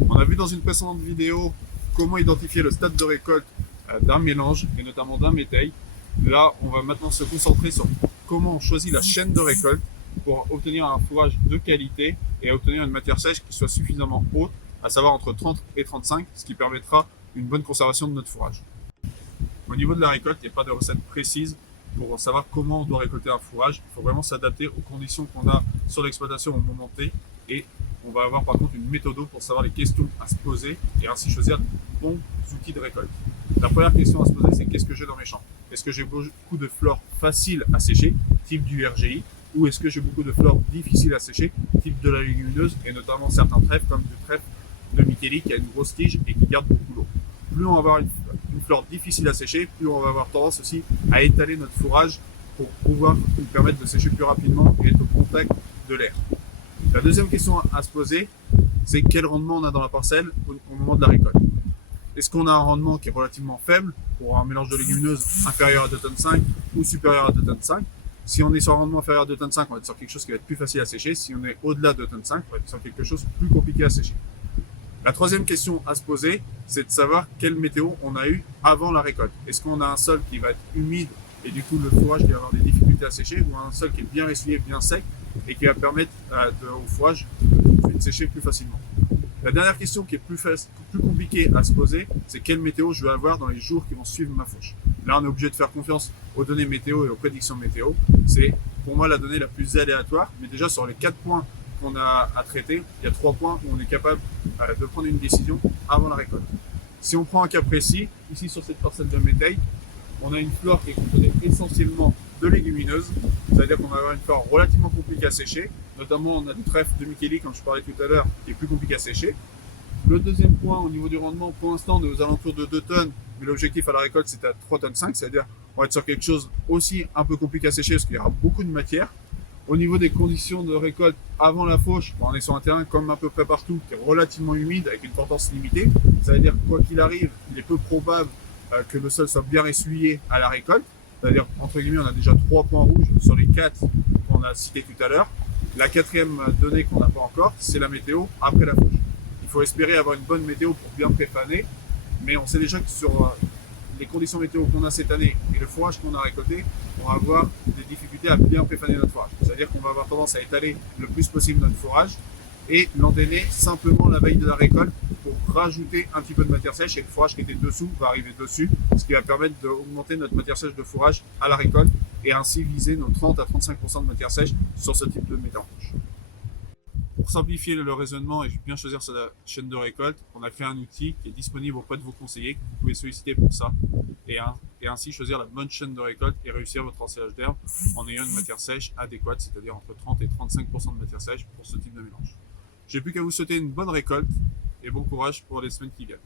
On a vu dans une précédente vidéo comment identifier le stade de récolte d'un mélange et notamment d'un métail. Là, on va maintenant se concentrer sur comment on choisit la chaîne de récolte pour obtenir un fourrage de qualité et obtenir une matière sèche qui soit suffisamment haute, à savoir entre 30 et 35, ce qui permettra une bonne conservation de notre fourrage. Au niveau de la récolte, il n'y a pas de recette précise pour savoir comment on doit récolter un fourrage. Il faut vraiment s'adapter aux conditions qu'on a sur l'exploitation au moment T, et on va avoir par contre une méthode pour savoir les questions à se poser et ainsi choisir les bons outils de récolte. La première question à se poser, c'est qu'est-ce que j'ai dans mes champs? Est-ce que j'ai beaucoup de fleurs faciles à sécher, type du RGI, ou est-ce que j'ai beaucoup de fleurs difficiles à sécher, type de la légumineuse, et notamment certains trèfles comme du trèfle de Micheli qui a une grosse tige et qui garde beaucoup l'eau. Plus on va avoir une fleur difficile à sécher, plus on va avoir tendance aussi à étaler notre fourrage pour pouvoir nous permettre de sécher plus rapidement et être au contact de l'air. La deuxième question à se poser, c'est quel rendement on a dans la parcelle au moment de la récolte. Est-ce qu'on a un rendement qui est relativement faible pour un mélange de légumineuses inférieur à 2,5 tonnes ou supérieur à 2,5 tonnes? Si on est sur un rendement inférieur à 2,5 tonnes, on va être sur quelque chose qui va être plus facile à sécher. Si on est au-delà de 2,5 tonnes, on va être sur quelque chose de plus compliqué à sécher. La troisième question à se poser, c'est de savoir quelle météo on a eu avant la récolte. Est-ce qu'on a un sol qui va être humide et du coup le fourrage qui va avoir des difficultés à sécher, ou un sol qui est bien essuyé, bien sec et qui va permettre au fourrage de sécher plus facilement. La dernière question qui est plus compliquée à se poser, c'est quelle météo je vais avoir dans les jours qui vont suivre ma fauche. Là, on est obligé de faire confiance aux données météo et aux prédictions météo. C'est pour moi la donnée la plus aléatoire, mais déjà sur les 4 points qu'on a à traiter, il y a 3 points où on est capable de prendre une décision avant la récolte. Si on prend un cas précis, ici sur cette parcelle de métail, on a une flore qui est composée essentiellement de légumineuses, c'est-à-dire qu'on va avoir une flore relativement compliquée à sécher, notamment on a du trèfle de Micheli, comme je parlais tout à l'heure, qui est plus compliqué à sécher. Le deuxième point au niveau du rendement, pour l'instant on est aux alentours de 2 tonnes, mais l'objectif à la récolte c'est à 3,5 tonnes, c'est-à-dire on va être sur quelque chose aussi un peu compliqué à sécher parce qu'il y aura beaucoup de matière. Au niveau des conditions de récolte avant la fauche, on est sur un terrain comme à peu près partout qui est relativement humide avec une portance limitée. Ça veut dire quoi qu'il arrive, il est peu probable que le sol soit bien essuyé à la récolte. C'est-à-dire, entre guillemets, on a déjà 3 points rouges sur les 4 qu'on a cités tout à l'heure. La quatrième donnée qu'on n'a pas encore, c'est la météo après la fauche. Il faut espérer avoir une bonne météo pour bien préfaner, mais on sait déjà que sur les conditions météo qu'on a cette année et le fourrage qu'on a récolté, on va avoir des difficultés à bien préfaner notre fourrage. C'est-à-dire qu'on va avoir tendance à étaler le plus possible notre fourrage et l'endainer simplement la veille de la récolte pour rajouter un petit peu de matière sèche, et le fourrage qui était dessous va arriver dessus, ce qui va permettre d'augmenter notre matière sèche de fourrage à la récolte et ainsi viser nos 30 à 35% de matière sèche sur ce type de méthode. Pour simplifier le raisonnement et bien choisir sa chaîne de récolte, on a créé un outil qui est disponible auprès de vos conseillers que vous pouvez solliciter pour ça et ainsi choisir la bonne chaîne de récolte et réussir votre ensilage d'herbe en ayant une matière sèche adéquate, c'est-à-dire entre 30 et 35% de matière sèche pour ce type de mélange. J'ai plus qu'à vous souhaiter une bonne récolte et bon courage pour les semaines qui viennent.